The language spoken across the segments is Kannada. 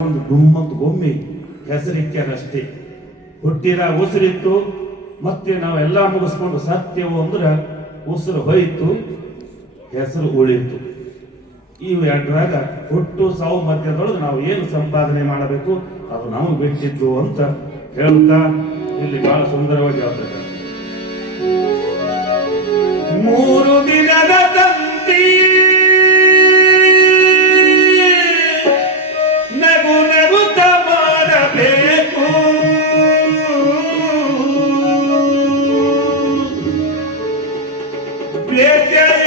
ಒಂದು ಗುಮ್ಮತ್ತು ಒಮ್ಮೆ ಹೆಸರಿಕ್ಕಾರಷ್ಟೇ. ಹುಟ್ಟಿದ ಉಸಿರಿತ್ತು, ಮತ್ತೆ ನಾವೆಲ್ಲ ಮುಗಿಸ್ಕೊಂಡು ಸತ್ಯವು ಅಂದ್ರೆ ಉಸಿರು ಹೋಯಿತು, ಹೆಸರು ಉಳಿಯಿತು. ಈ ಎರಡರಾಗ ಹುಟ್ಟು ಸಾವು ಮಧ್ಯದೊಳಗೆ ನಾವು ಏನು ಸಂಪಾದನೆ ಮಾಡಬೇಕು ಅದು ನಮಗೆ ಬಿಟ್ಟಿದ್ದು ಅಂತ ಹೇಳ್ತಾ ಇಲ್ಲಿ ಬಹಳ ಸುಂದರವಾಗಿ ಹೇಳ್ತಾರೆ. 3 ದಿನದ ತಂತಿ ನಗು ನಗುತ್ತ ಮಾಡಬೇಕು,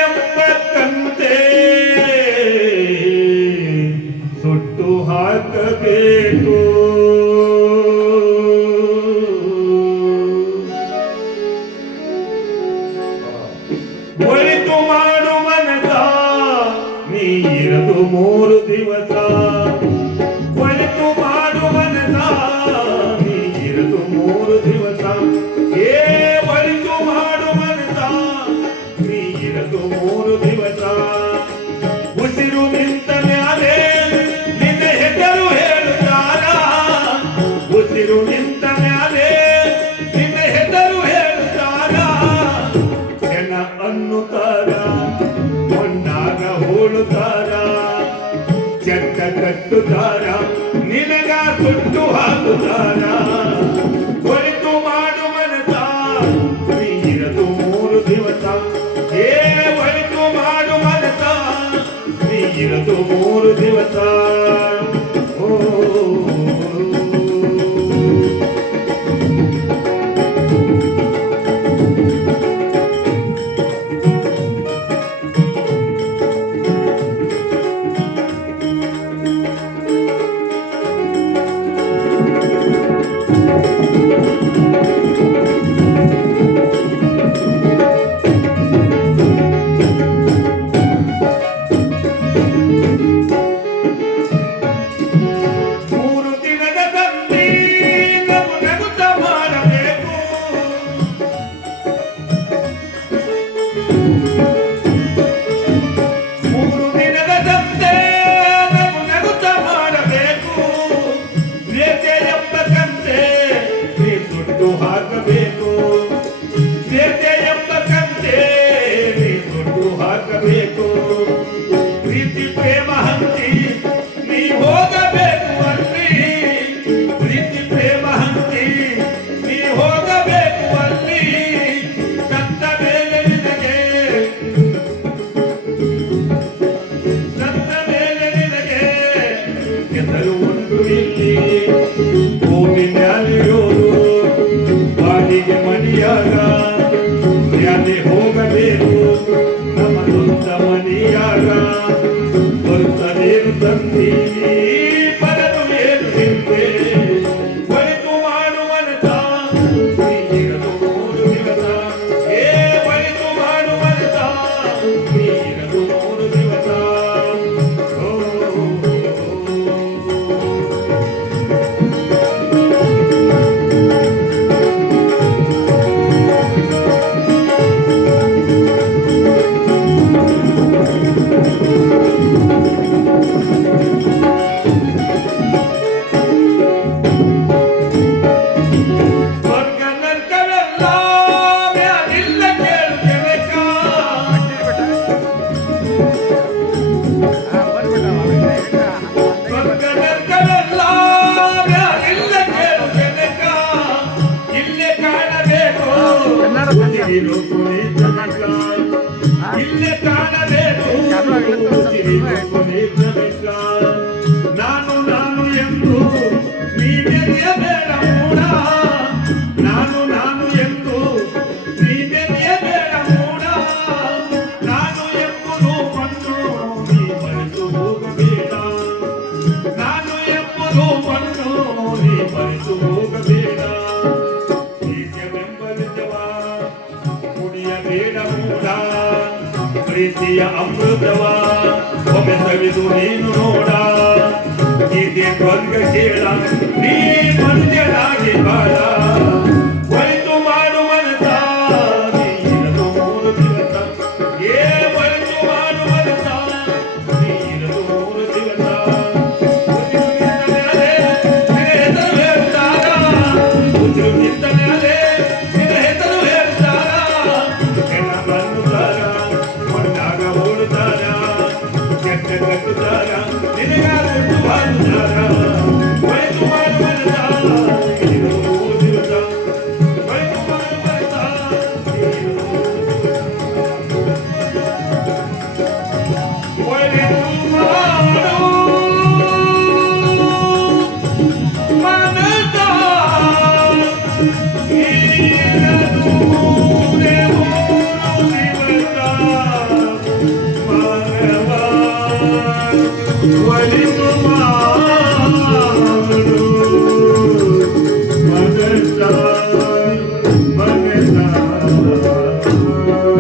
ಎಂಬತ್ತಂತೆ ಸುಟ್ಟು ಹಾಕಬೇಕು. ಒಳಿತು ಮಾಡುವನದ ನೀ ಇರದು 3 ದಿವಸ, ಒಳಿತು ಮಾಡುವನದ ನೀ ಇರದು 3 ದಿವಸ. ಒಳಿತು ಮಾಡುವನದ ನೀ ಇರದು 3 ದಿವಸ. ಉಸಿರು ನಿಂತ ಮ್ಯಾಲೆ ನಿನ್ನ ಹೆಸರು ಹೇಳುತ್ತಾರ, ಉಸಿರು ನಿಂತ ಮ್ಯಾಲೆ ನಿನ್ನ ಹೆಸರು ಹೇಳುತ್ತಾರ. ಜನ ಅನ್ನುತ್ತಾರ, ಮಣ್ಣಾಗ ಹೋಳುತ್ತಾರ, ಚಟ್ಟ ಕಟ್ಟುತ್ತಾರ, ನಿನಗ ಸುಟ್ಟು ಹಾಕುತ್ತಾರ. ಒಳಿತು ಮಾಡು ಮನಸ ನೀ ಇರದು 3 ದಿವಸ. ಒಳಿತು ಮಾಡು ಮನಸ ನೀ ಇರದು 3 ದಿವಸ. ಪ್ರೀತಿ ಪ್ರೇಮ ಹಂಚಿ ನೀ ಹೋಗಬೇಕು ಅಲ್ಲಿ, ಪ್ರೀತಿ ಪ್ರೇಮ ಹಂಚಿ ನೀ ಹೋಗಬೇಕು ಅಲ್ಲಿ. ಸತ್ತ ಮೇಲೆ ನಿನಗೆ, ಸತ್ತ ಮೇಲೆ ನಿನಗೆ ಹೆಸರು ಉಂಟು ಇಲ್ಲಿ. ಭೂಮಿ ಮ್ಯಾಲಿರೋರು ಬಾಡಿಗೆ ಮನೆಯಾಗ ಮ್ಯಾಲೆ ಹೋಗಬೇಕು, ನಮ್ಮ ಸ್ವಂತ ಮನೆಯಾಗ ಬರುತ್ತದೇನು ತಂದಿ ಬರಲು ಏನು ಹಿಂದೆ. ಒಳಿತು ಮಾಡು ಮನಸ ನೀ ಇರದು 3 ದಿವಸ. ಒಳಿತು ಮಾಡು ಮನಸ ನೀ ಇರದು 3 ದಿವಸ. ಇಲ್ಲೇ ಕಾಣಬೇಕು ನಾನು ನಾನು ಎಂದು ನೀನೆಯಬೇಡ ಮೂಡ, ನಾನು ನಾನು ಎಂದು ನೀನೆಯಬೇಡ ಮೂಡ. ನಾನು ಎಂಬುದು ಮಣ್ಣು ನೀ ಮರೆತು ಹೋಗಬೇಡ, ನಾನು ಎಂಬುದು ಮಣ್ಣು ನೀ ಮರೆತು ಹೋಗಬೇಡ. ಕುಡಿಯಬೇಡ ಮೂಡ ಪ್ರೀತಿಯ ಅಮೃತವ ಒಮ್ಮೆ ಸವಿದು ನೀನು ನೋಡ. ಗೀತೆ ಧ್ವರ್ಗ ಕೇಳ ನೀ ಮನುಷ್ಯನಾಗಿ ಬಾಳ. ಒಳಿತು ಮಾಡು ಮನಸ ನೀ ಇರದು 3 ದಿವಸ. ಒಳಿತು ಮಾಡು ಮನಸ ನೀ ಇರದು 3 ದಿವಸ. ನಿನಗಾಗುಟ್ಟು ಬಾಳುದಾರ ಒಳಿತು ಮಾಡುವನದ ನೀನು ಜೀವಿತ ಒಳಿತು ಮಾಡುವನದ ನೀನು ಒಳ್ಳೆ